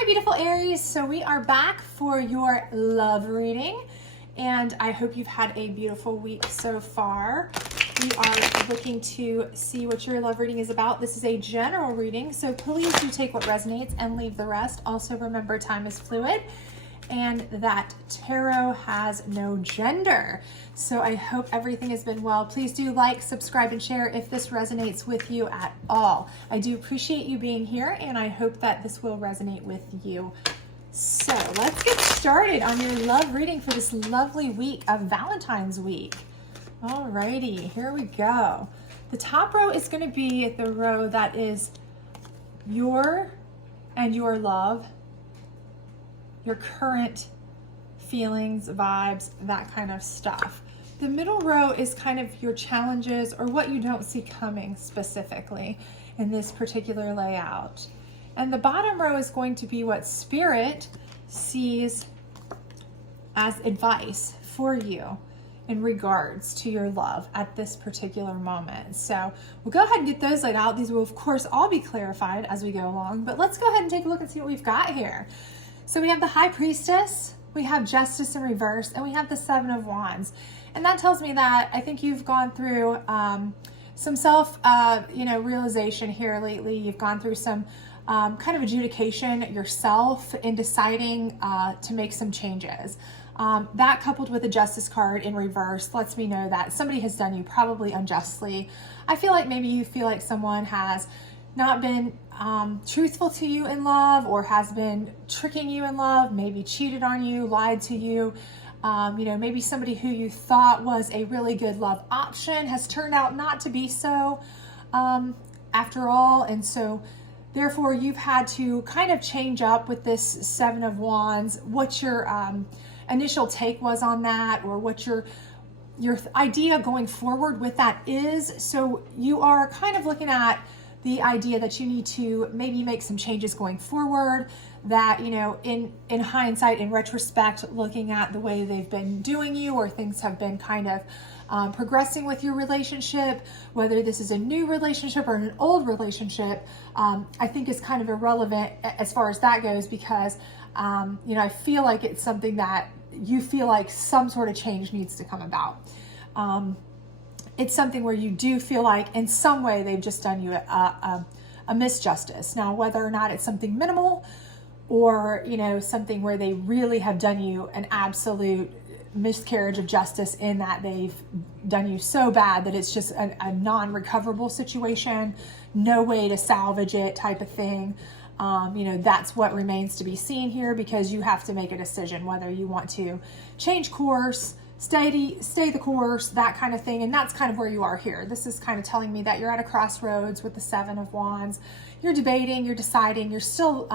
my beautiful Aries. So we are back for your love reading, and I hope you've had a beautiful week so far. We are looking to see what your love reading is about. This is a general reading, so please do take what resonates and leave the rest. Also remember, time is fluid and that tarot has no gender. So I hope everything has been well. Please do like, subscribe, and share if this resonates with you at all. I do appreciate you being here, and I hope that this will resonate with you. So let's get started on your love reading for this lovely week of Valentine's week. Alrighty, here we go. The top row is going to be the row that is your and your love, your current feelings, vibes, that kind of stuff. The middle row is kind of your challenges or what you don't see coming specifically in this particular layout. And the bottom row is going to be what Spirit sees as advice for you in regards to your love at this particular moment. So we'll go ahead and get those laid out. These will of course all be clarified as we go along, but let's go ahead and take a look and see what we've got here. So we have the High Priestess, we have Justice in reverse, and we have the Seven of Wands. And that tells me that I think you've gone through some self, realization here lately. You've gone through some kind of adjudication yourself in deciding to make some changes. That coupled with the Justice card in reverse lets me know that somebody has done you probably unjustly. I feel like maybe you feel like someone has not been truthful to you in love, or has been tricking you in love, maybe cheated on you, lied to you. Maybe somebody who you thought was a really good love option has turned out not to be so after all. And so therefore you've had to kind of change up with this Seven of Wands, what your initial take was on that, or what your idea going forward with that is. So you are kind of looking at the idea that you need to maybe make some changes going forward, that, in hindsight, in retrospect, looking at the way they've been doing you, or things have been kind of progressing with your relationship, whether this is a new relationship or an old relationship, I think is kind of irrelevant as far as that goes, because, I feel like it's something that you feel like some sort of change needs to come about. It's something where you do feel like in some way they've just done you a misjustice. Now, whether or not it's something minimal or, something where they really have done you an absolute miscarriage of justice in that they've done you so bad that it's just a non-recoverable situation, no way to salvage it type of thing. That's what remains to be seen here, because you have to make a decision whether you want to change course, stay the course, that kind of thing. And that's kind of where you are here. This is kind of telling me that you're at a crossroads with the Seven of Wands. You're debating, you're deciding, you're still,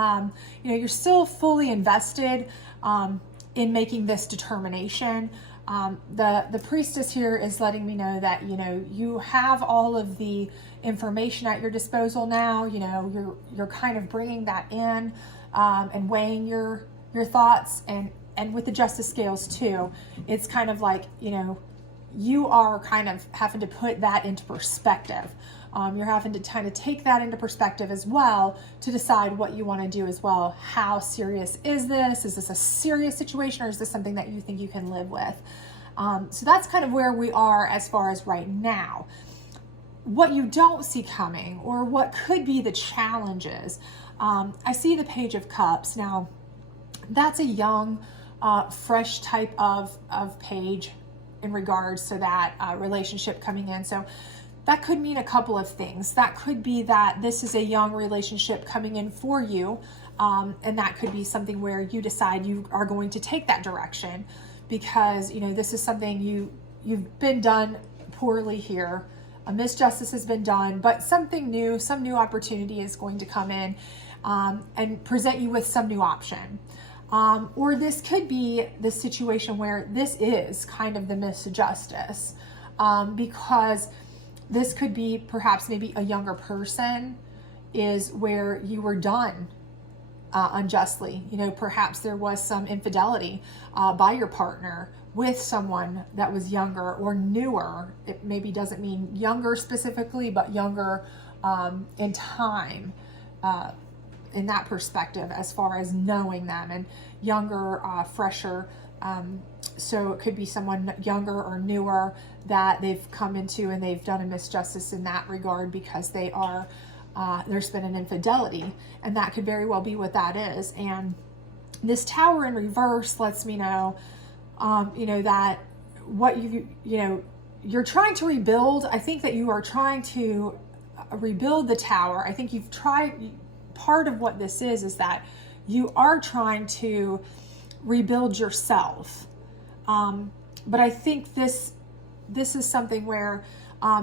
you're still fully invested in making this determination. The Priestess here is letting me know that, you have all of the information at your disposal now. You're kind of bringing that in and weighing your thoughts, and with the Justice scales too, it's kind of like, you are kind of having to put that into perspective. You're having to kind of take that into perspective as well to decide what you want to do as well. How serious is this? Is this a serious situation, or is this something that you think you can live with? So that's kind of where we are as far as right now. What you don't see coming, or what could be the challenges. I see the Page of Cups. Now, that's a young, fresh type of page in regards to that relationship coming in. So that could mean a couple of things. That could be that this is a young relationship coming in for you, and that could be something where you decide you are going to take that direction, because this is something you've been done poorly here. A misjustice has been done, but something new, some new opportunity is going to come in and present you with some new option. Or this could be the situation where this is kind of the misjustice, because this could be perhaps maybe a younger person is where you were done unjustly. Perhaps there was some infidelity by your partner with someone that was younger or newer. It maybe doesn't mean younger specifically, but younger in time. in that perspective, as far as knowing them, and younger, fresher. So it could be someone younger or newer that they've come into and they've done a misjustice in that regard because they are, there's been an infidelity, and that could very well be what that is. And this Tower in reverse lets me know, that what you're trying to rebuild. I think that you are trying to rebuild the Tower. I think you've tried, part of what this is that you are trying to rebuild yourself. But I think this is something where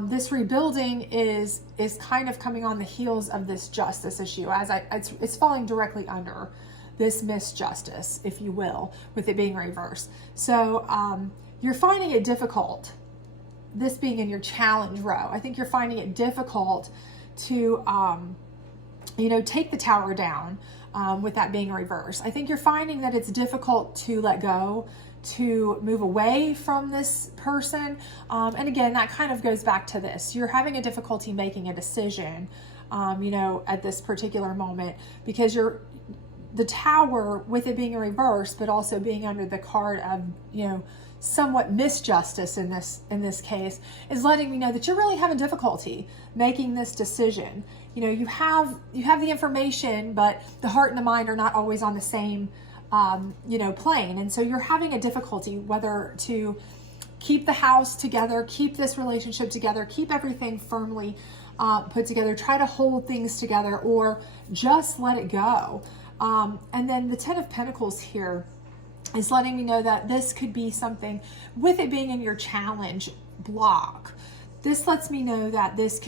this rebuilding is kind of coming on the heels of this justice issue, as it's falling directly under this misjustice, if you will, with it being reversed. So you're finding it difficult, this being in your challenge row. I think you're finding it difficult to take the Tower down, with that being reversed. I think you're finding that it's difficult to let go, to move away from this person. And again, that kind of goes back to this. You're having a difficulty making a decision, at this particular moment, because the Tower, with it being a reverse, but also being under the card of, somewhat misjustice in this case, is letting me know that you're really having difficulty making this decision. You have the information, but the heart and the mind are not always on the same plane. And so you're having a difficulty whether to keep the house together, keep this relationship together, keep everything firmly put together, try to hold things together, or just let it go. And then the Ten of Pentacles here is letting me know that this could be something, with it being in your challenge block. This lets me know that this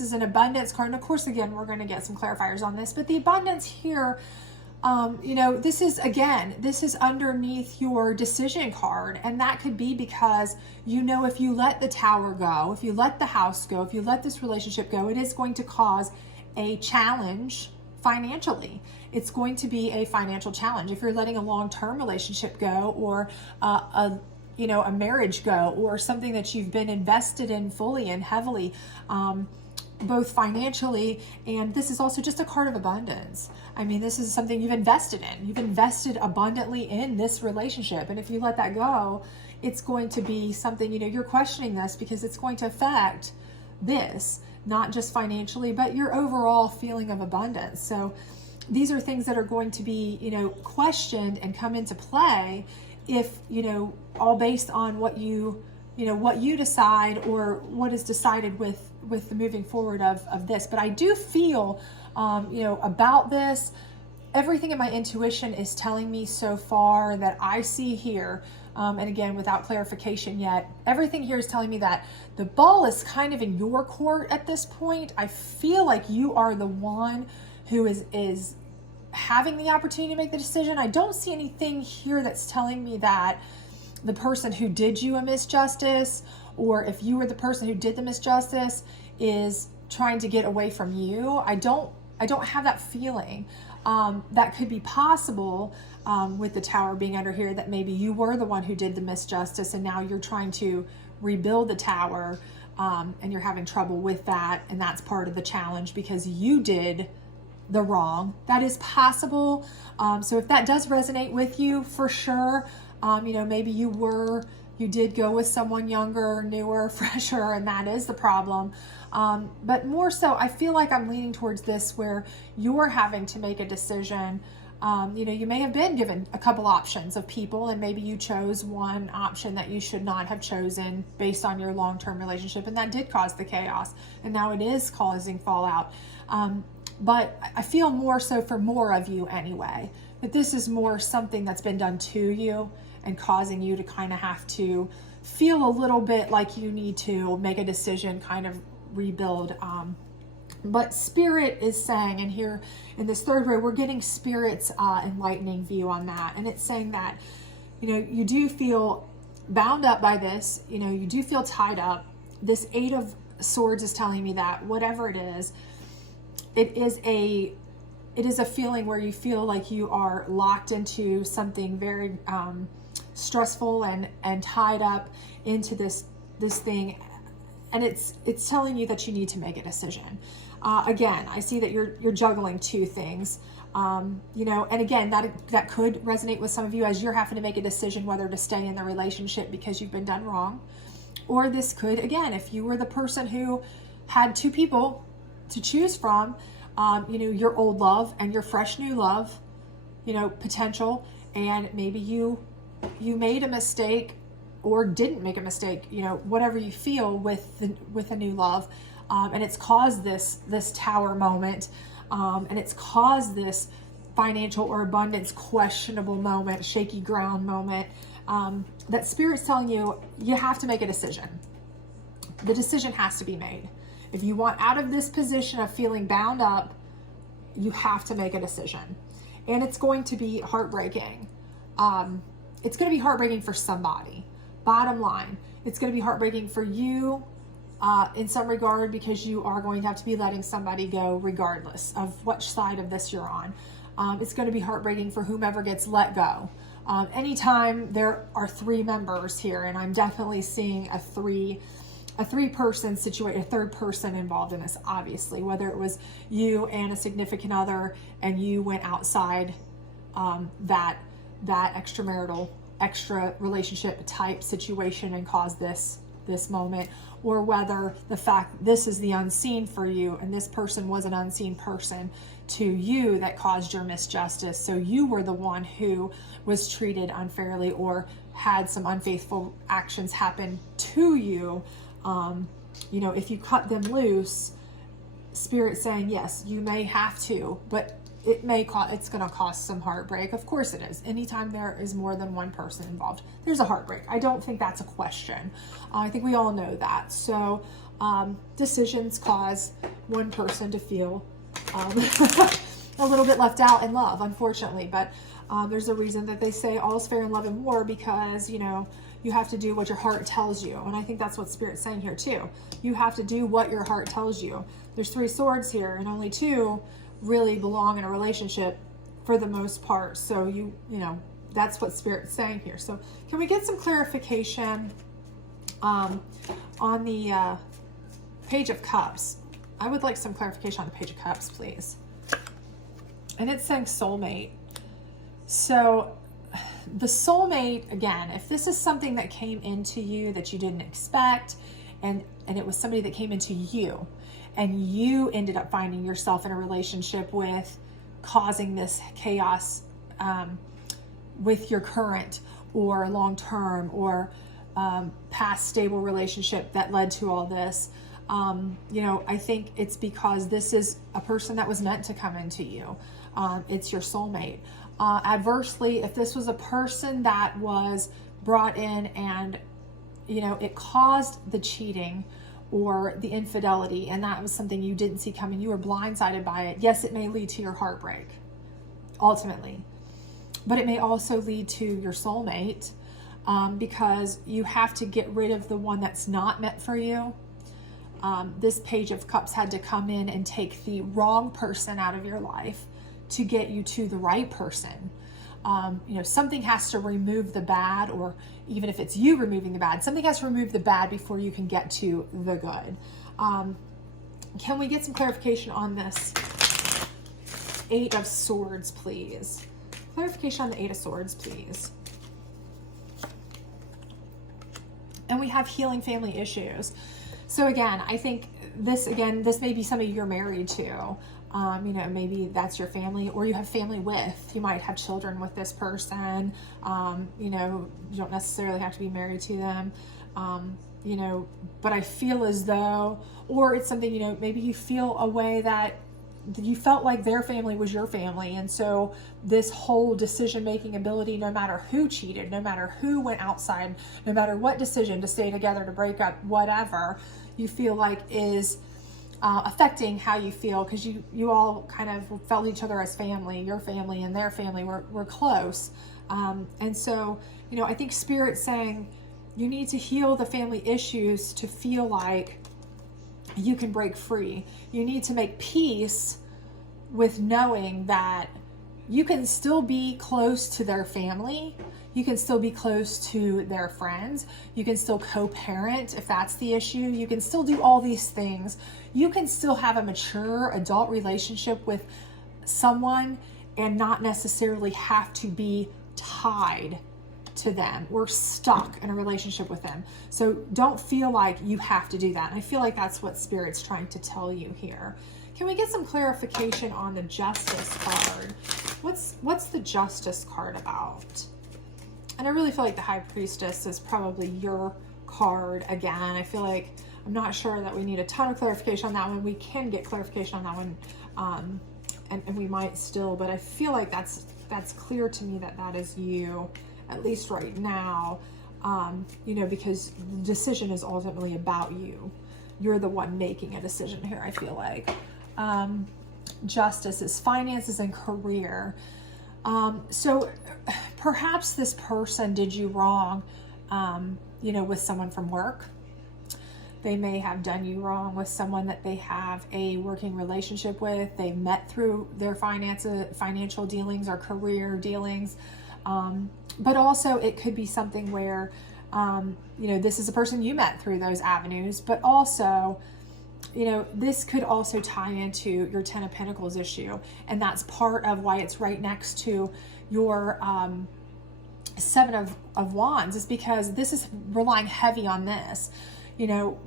is an abundance card. And of course, again, we're going to get some clarifiers on this, but the abundance here, this is underneath your decision card. And that could be because, if you let the Tower go, if you let the house go, if you let this relationship go, it is going to cause a challenge financially. It's going to be a financial challenge. If you're letting a long-term relationship go, or a marriage go, or something that you've been invested in fully and heavily, both financially, and this is also just a card of abundance. I mean, this is something you've invested in. You've invested abundantly in this relationship. And if you let that go, it's going to be something, you're questioning this because it's going to affect this, not just financially, but your overall feeling of abundance. So these are things that are going to be, questioned and come into play if, all based on what you decide, or what is decided with the moving forward of this. But I do feel, about this, everything in my intuition is telling me so far that I see here, and again, without clarification yet, everything here is telling me that the ball is kind of in your court at this point. I feel like you are the one who is having the opportunity to make the decision. I don't see anything here that's telling me that the person who did you a misjustice, or if you were the person who did the misjustice, is trying to get away from you. I don't have that feeling. That could be possible with the Tower being under here, that maybe you were the one who did the misjustice and now you're trying to rebuild the Tower, and you're having trouble with that, and that's part of the challenge because you did the wrong. That is possible. So if that does resonate with you, for sure, maybe you did go with someone younger, newer, fresher, and that is the problem. But more so, I feel like I'm leaning towards this, where you're having to make a decision. You may have been given a couple options of people, and maybe you chose one option that you should not have chosen based on your long-term relationship, and that did cause the chaos, and now it is causing fallout. But I feel more so for more of you anyway, that this is more something that's been done to you and causing you to kind of have to feel a little bit like you need to make a decision, kind of rebuild. But Spirit is saying, and here in this third row, we're getting Spirit's enlightening view on that. And it's saying that, you do feel bound up by this, you do feel tied up. This Eight of Swords is telling me that whatever it is a feeling where you feel like you are locked into something very stressful and tied up into this thing, and it's telling you that you need to make a decision. Again, I see that you're juggling two things. You know, and again, that could resonate with some of you as you're having to make a decision whether to stay in the relationship because you've been done wrong. Or this could, again, if you were the person who had two people to choose from, you know, your old love and your fresh new love, you know, potential, and maybe you made a mistake or didn't make a mistake, you know, whatever you feel with a new love, and it's caused this tower moment, and it's caused this financial or abundance questionable moment, shaky ground moment, that Spirit's telling you have to make a decision. The decision has to be made. If you want out of this position of feeling bound up, you have to make a decision. And it's going to be heartbreaking. It's going to be heartbreaking for somebody. Bottom line, it's going to be heartbreaking for you in some regard, because you are going to have to be letting somebody go regardless of which side of this you're on. It's going to be heartbreaking for whomever gets let go. Anytime there are three members here, and I'm definitely seeing a three-person situation, a third person involved in this, obviously, whether it was you and a significant other and you went outside that extramarital, extra relationship type situation and caused this moment, or whether the fact this is the unseen for you and this person was an unseen person to you that caused your misjustice. So you were the one who was treated unfairly or had some unfaithful actions happen to you. You know, if you cut them loose, Spirit's saying, yes, you may have to, but it's going to cause some heartbreak. Of course it is. Anytime there is more than one person involved, there's a heartbreak. I don't think that's a question. I think we all know that. So decisions cause one person to feel a little bit left out in love, unfortunately. But there's a reason that they say all is fair in love and war, because, you know, you have to do what your heart tells you. And I think that's what Spirit's saying here too. You have to do what your heart tells you. There's 3 swords here, and only 2 really belong in a relationship for the most part. So you know, that's what Spirit's saying here. So can we get some clarification on the Page of Cups? I would like some clarification on the Page of Cups, please. And it's saying soulmate. So the soulmate, again, if this is something that came into you that you didn't expect, and it was somebody that came into you, and you ended up finding yourself in a relationship with, causing this chaos with your current or long-term or past stable relationship that led to all this, you know, I think it's because this is a person that was meant to come into you. It's your soulmate. Adversely, if this was a person that was brought in and, you know, it caused the cheating or the infidelity, and that was something you didn't see coming, you were blindsided by it, yes, it may lead to your heartbreak, ultimately. But it may also lead to your soulmate, because you have to get rid of the one that's not meant for you. This Page of Cups had to come in and take the wrong person out of your life to get you to the right person. You know, something has to remove the bad, or even if it's you removing the bad, something has to remove the bad before you can get to the good. Can we get some clarification on this 8 of Swords, please? Clarification on the 8 of Swords, please. And we have healing family issues. So again, I think this may be somebody you're married to. You know, maybe that's your family, or you have family with. You might have children with this person. You know, you don't necessarily have to be married to them. You know, but I feel as though, or it's something, you know, maybe you feel a way that you felt like their family was your family. And so this whole decision-making ability, no matter who cheated, no matter who went outside, no matter what decision to stay together, to break up, whatever you feel like is affecting how you feel, because you all kind of felt each other as family. Your family and their family were close. And so, you know, I think Spirit's saying you need to heal the family issues to feel like you can break free. You need to make peace with knowing that you can still be close to their family. You can still be close to their friends. You can still co-parent if that's the issue. You can still do all these things. You can still have a mature adult relationship with someone and not necessarily have to be tied to them or stuck in a relationship with them. So don't feel like you have to do that. And I feel like that's what Spirit's trying to tell you here. Can we get some clarification on the Justice card? What's the Justice card about? And I really feel like the High Priestess is probably your card again. I feel like I'm not sure that we need a ton of clarification on that one. We can get clarification on that one, and we might still, but I feel like that's clear to me that that is you, at least right now, you know, because the decision is ultimately about you. You're the one making a decision here, I feel like. Justice is finances and career. So perhaps this person did you wrong, you know, with someone from work. They may have done you wrong with someone that they have a working relationship with. They met through their financial dealings or career dealings. But also it could be something where, you know, this is a person you met through those avenues, but also, you know, this could also tie into your Ten of Pentacles issue. And that's part of why it's right next to your Seven of Wands, is because this is relying heavy on this. You know,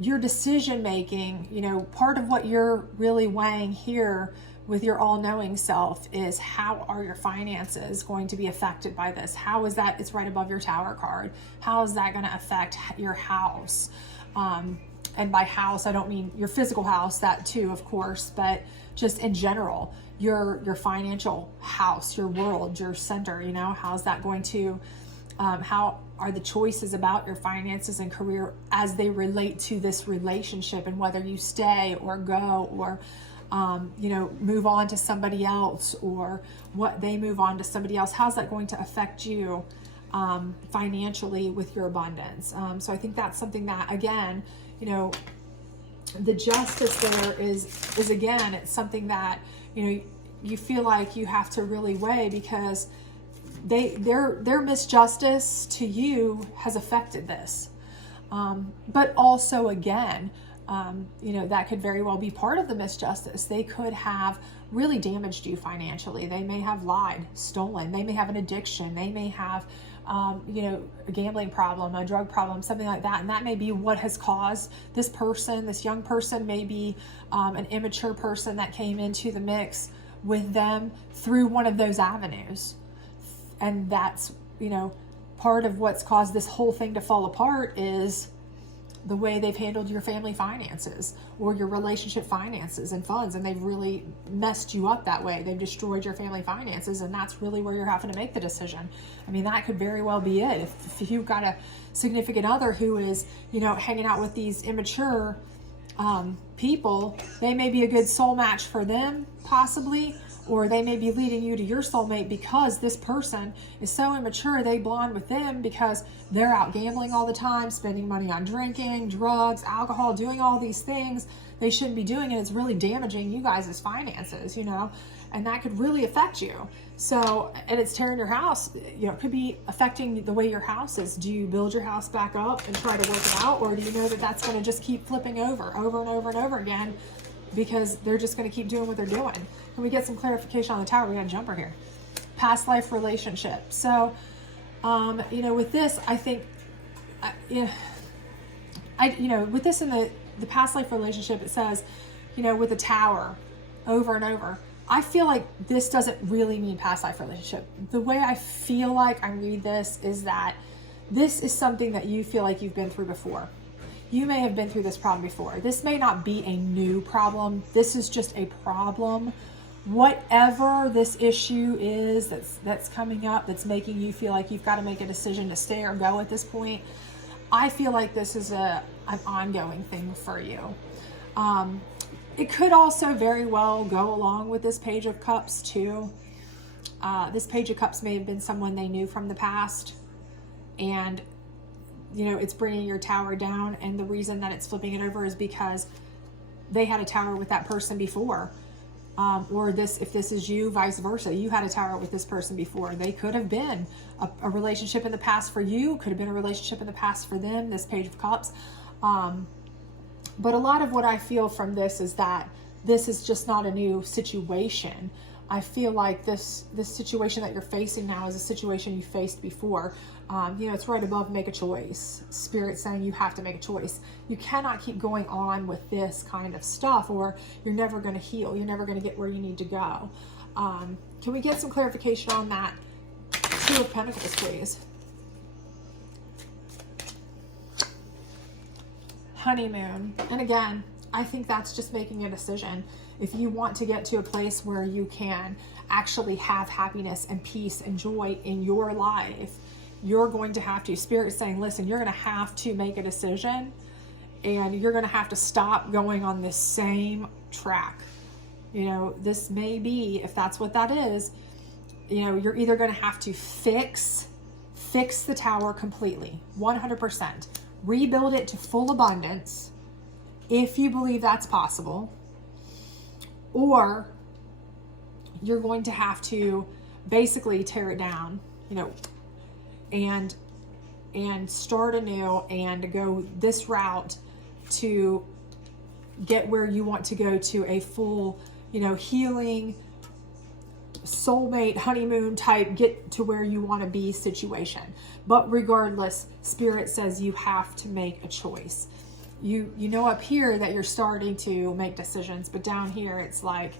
your decision making, you know, part of what you're really weighing here with your all-knowing self is how are your finances going to be affected by this? How is that? It's right above your Tower card. How is that going to affect your house? And by house, I don't mean your physical house, that too, of course, but just in general, your financial house, your world, your center, you know, how's that going to, how are the choices about your finances and career as they relate to this relationship, and whether you stay or go or, you know, move on to somebody else, or what they move on to somebody else, how's that going to affect you financially with your abundance? So I think that's something that, again, you know, the Justice there is again, it's something that, you know, you feel like you have to really weigh, because their misjustice to you has affected this. But also, again, you know, that could very well be part of the misjustice. They could have really damaged you financially. They may have lied, stolen. They may have an addiction. They may have, you know, a gambling problem, a drug problem, something like that. And that may be what has caused this person, this young person, may be an immature person that came into the mix with them through one of those avenues. And that's, you know, part of what's caused this whole thing to fall apart is the way they've handled your family finances or your relationship finances and funds, and they've really messed you up that way. They've destroyed your family finances, and that's really where you're having to make the decision. I mean, that could very well be it. If you've got a significant other who is, you know, hanging out with these immature people, they may be a good soul match for them, possibly, or they may be leading you to your soulmate because this person is so immature, they bond with them because they're out gambling all the time, spending money on drinking, drugs, alcohol, doing all these things they shouldn't be doing, and it's really damaging you guys' finances, you know, and that could really affect you. So, and it's tearing your house, you know, it could be affecting the way your house is. Do you build your house back up and try to work it out, or do you know that that's going to just keep flipping over and over and over again, because they're just going to keep doing what they're doing? Can we get some clarification on the Tower? We got a jumper here. Past life relationship. So, you know, with this, I think, you know, with this in the past life relationship, it says, you know, with the Tower over and over, I feel like this doesn't really mean past life relationship. The way I feel like I read this is that this is something that you feel like you've been through before. You may have been through this problem before. This may not be a new problem. This is just a problem. Whatever this issue is that's coming up, that's making you feel like you've got to make a decision to stay or go at this point, I feel like this is an ongoing thing for you. It could also very well go along with this Page of Cups too. This Page of Cups may have been someone they knew from the past, and you know, it's bringing your Tower down, and the reason that it's flipping it over is because they had a Tower with that person before. Or this, if this is you, vice versa. You had a tower with this person before. They could have been a relationship in the past for you. Could have been a relationship in the past for them. This Page of Cups. But a lot of what I feel from this is that this is just not a new situation. I feel like this situation that you're facing now is a situation you faced before. You know, it's right above make a choice. Spirit saying you have to make a choice. You cannot keep going on with this kind of stuff, or you're never going to heal. You're never going to get where you need to go. Can we get some clarification on that? Two of Pentacles, please. Honeymoon. And again, I think that's just making a decision. If you want to get to a place where you can actually have happiness and peace and joy in your life, you're going to have to. Spirit is saying, listen, you're going to have to make a decision, and you're going to have to stop going on this same track. You know, this may be, if that's what that is, you know, you're either going to have to fix the tower completely, 100%, rebuild it to full abundance, if you believe that's possible, or you're going to have to basically tear it down, you know, and start anew and go this route to get where you want to go, to a full, you know, healing, soulmate, honeymoon type, get to where you want to be situation. But regardless, Spirit says you have to make a choice. You know up here that you're starting to make decisions, but down here it's like,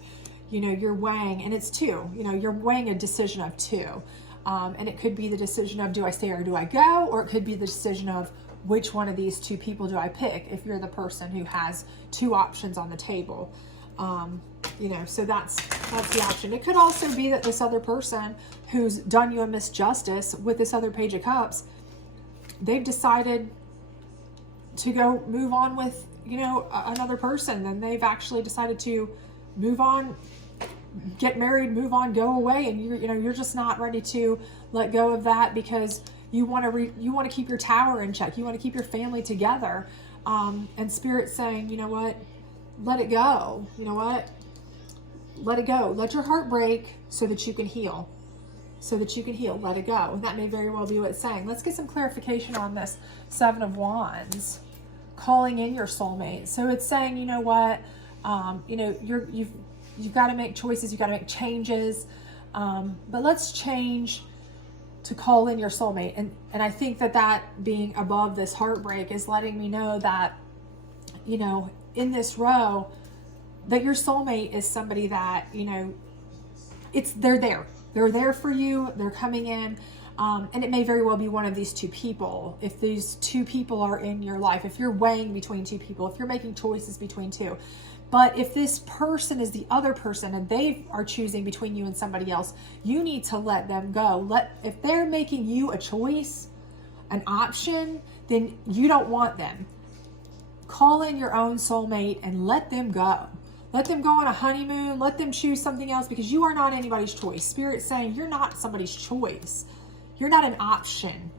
you know, you're weighing, and it's two, you know, you're weighing a decision of two. And it could be the decision of, do I stay or do I go? Or it could be the decision of, which one of these two people do I pick, if you're the person who has two options on the table. You know, so that's the option. It could also be that this other person who's done you a misjustice with this other Page of Cups, they've decided to go move on with, you know, another person, and they've actually decided to move on, get married, move on, go away, and you're just not ready to let go of that, because you want to keep your tower in check. You want to keep your family together. And Spirit's saying, you know what? Let it go. You know what? Let it go. Let your heart break so that you can heal. So that you can heal. Let it go. And that may very well be what it's saying. Let's get some clarification on this Seven of Wands. Calling in your soulmate. So it's saying, you know what? You know, you've got to make choices. You've got to make changes. But let's change to call in your soulmate. And I think that being above this heartbreak is letting me know that, you know, in this row, that your soulmate is somebody that, you know, they're there. They're there for you. They're coming in. And it may very well be one of these two people. If these two people are in your life, if you're weighing between two people, if you're making choices between two. But if this person is the other person and they are choosing between you and somebody else, you need to let them go. If they're making you a choice, an option, then you don't want them. Call in your own soulmate and let them go. Let them go on a honeymoon. Let them choose something else, because you are not anybody's choice. Spirit's saying you're not somebody's choice. You're not an option.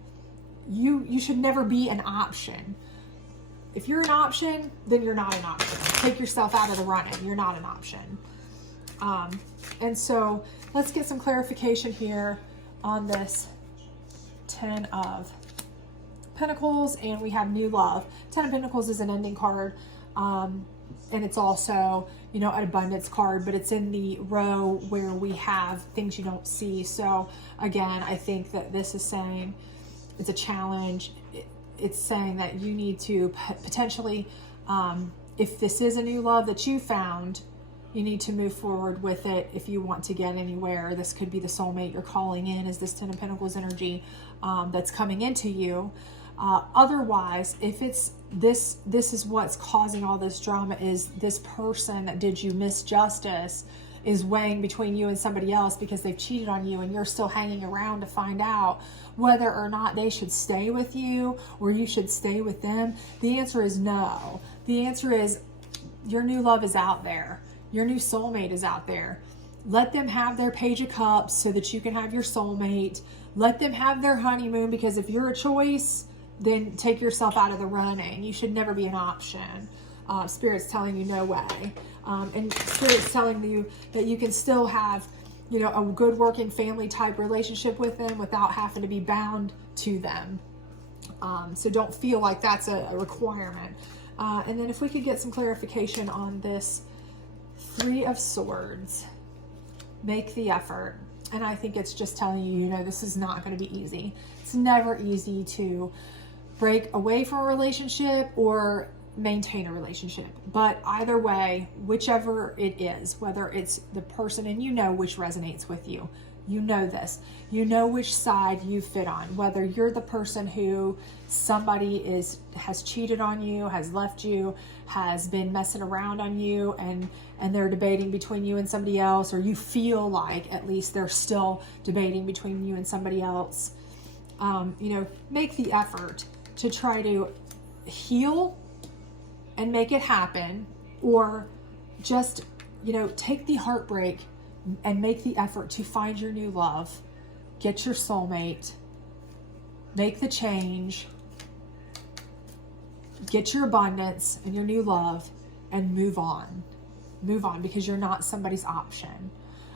You should never be an option. If you're an option, then you're not an option. Take yourself out of the running. You're not an option. And so let's get some clarification here on this Ten of Pentacles, and we have new love. Ten of Pentacles is an ending card, and it's also, you know, an abundance card, but it's in the row where we have things you don't see. So again, I think that this is saying it's a challenge. It's saying that you need to potentially, if this is a new love that you found, you need to move forward with it if you want to get anywhere. This could be the soulmate you're calling in, is this Ten of Pentacles energy that's coming into you. Otherwise, if it's this is what's causing all this drama, is this person that did you misjustice is weighing between you and somebody else because they've cheated on you, and you're still hanging around to find out whether or not they should stay with you or you should stay with them. The answer is no. The answer is your new love is out there. Your new soulmate is out there. Let them have their Page of Cups so that you can have your soulmate. Let them have their honeymoon, because if you're a choice, then take yourself out of the running. You should never be an option. Spirit's telling you no way. And Spirit's telling you that you can still have, you know, a good working family type relationship with them without having to be bound to them. So don't feel like that's a requirement. And then if we could get some clarification on this Three of Swords, make the effort. And I think it's just telling you, you know, this is not going to be easy. It's never easy to break away from a relationship or maintain a relationship. But either way, whichever it is, whether it's the person, and you know which resonates with you, you know this, you know which side you fit on, whether you're the person who somebody has cheated on you, has left you, has been messing around on you, and they're debating between you and somebody else, or you feel like at least they're still debating between you and somebody else. You know, make the effort to try to heal and make it happen, or just, you know, take the heartbreak and make the effort to find your new love, get your soulmate, make the change, get your abundance and your new love, and move on. Move on, because you're not somebody's option.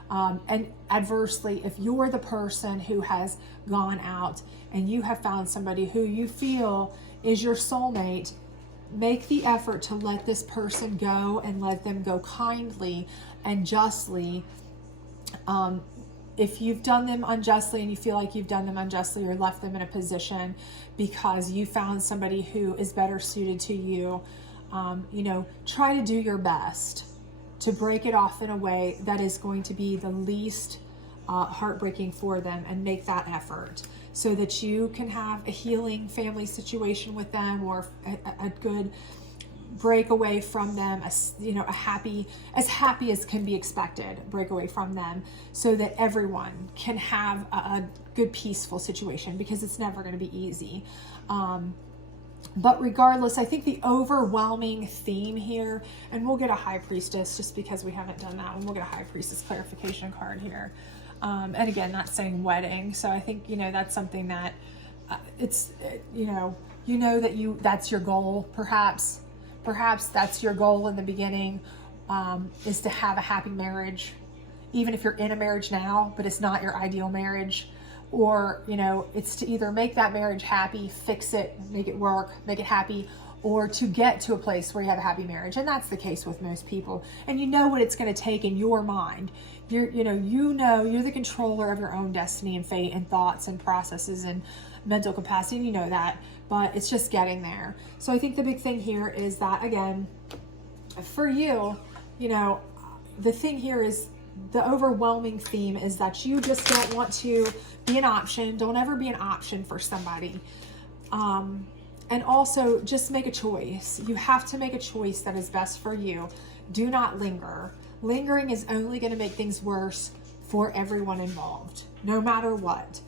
And adversely, if you're the person who has gone out and you have found somebody who you feel is your soulmate, make the effort to let this person go, and let them go kindly and justly. If you've done them unjustly and you feel like you've done them unjustly or left them in a position because you found somebody who is better suited to you, you know, try to do your best to break it off in a way that is going to be the least heartbreaking for them, and make that effort so that you can have a healing family situation with them, or a good break away from them, you know, as happy as can be expected, break away from them, so that everyone can have a good peaceful situation, because it's never going to be easy. But regardless, I think the overwhelming theme here, and we'll get a High Priestess just because we haven't done that one. We'll get a High Priestess clarification card here. And again, not saying wedding. So I think, you know, that's something that you know that that's your goal. Perhaps that's your goal in the beginning, is to have a happy marriage, even if you're in a marriage now, but it's not your ideal marriage. Or, you know, it's to either make that marriage happy, fix it, make it work, make it happy, or to get to a place where you have a happy marriage. And that's the case with most people. And you know what it's going to take in your mind. You're the controller of your own destiny and fate and thoughts and processes and mental capacity. And you know that, but it's just getting there. So I think the big thing here is that, again, for you, you know, the thing here is, the overwhelming theme is that you just don't want to be an option. Don't ever be an option for somebody. And also just make a choice. You have to make a choice that is best for you. Do not linger. Lingering is only going to make things worse for everyone involved, no matter what.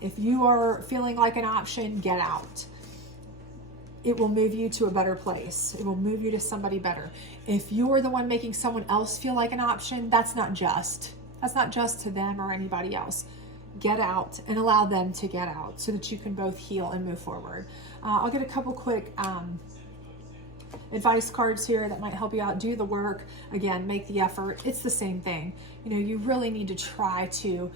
If you are feeling like an option, get out. It will move you to a better place. It will move you to somebody better. If you're the one making someone else feel like an option, that's not just. That's not just to them or anybody else. Get out and allow them to get out so that you can both heal and move forward. I'll get a couple quick advice cards here that might help you out. Do the work. Again, make the effort. It's the same thing. You know, you really need to try to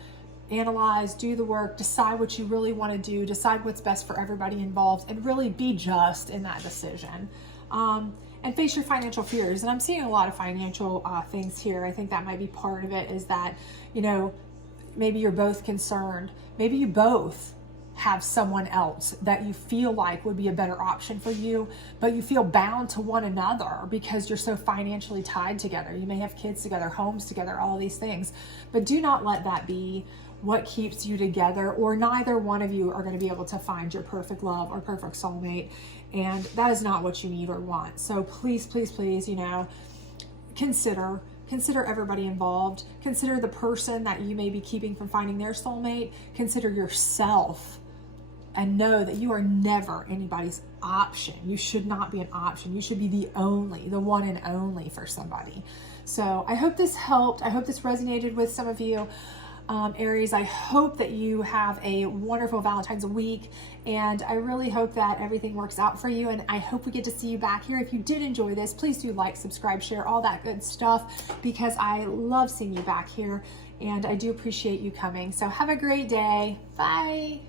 analyze, do the work, decide what you really want to do, decide what's best for everybody involved, and really be just in that decision. And face your financial fears. And I'm seeing a lot of financial things here. I think that might be part of it, is that, you know, maybe you're both concerned. Maybe you both have someone else that you feel like would be a better option for you, but you feel bound to one another because you're so financially tied together. You may have kids together, homes together, all these things, but do not let that be what keeps you together, or neither one of you are going to be able to find your perfect love or perfect soulmate, and that is not what you need or want. So please, please, please, you know, consider everybody involved. Consider the person that you may be keeping from finding their soulmate. Consider yourself, and know that you are never anybody's option. You should not be an option. You should be the one and only for somebody. So I hope this helped. I hope this resonated with some of you. Aries, I hope that you have a wonderful Valentine's week, and I really hope that everything works out for you, and I hope we get to see you back here. If you did enjoy this, please do like, subscribe, share, all that good stuff, because I love seeing you back here, and I do appreciate you coming. So have a great day. Bye.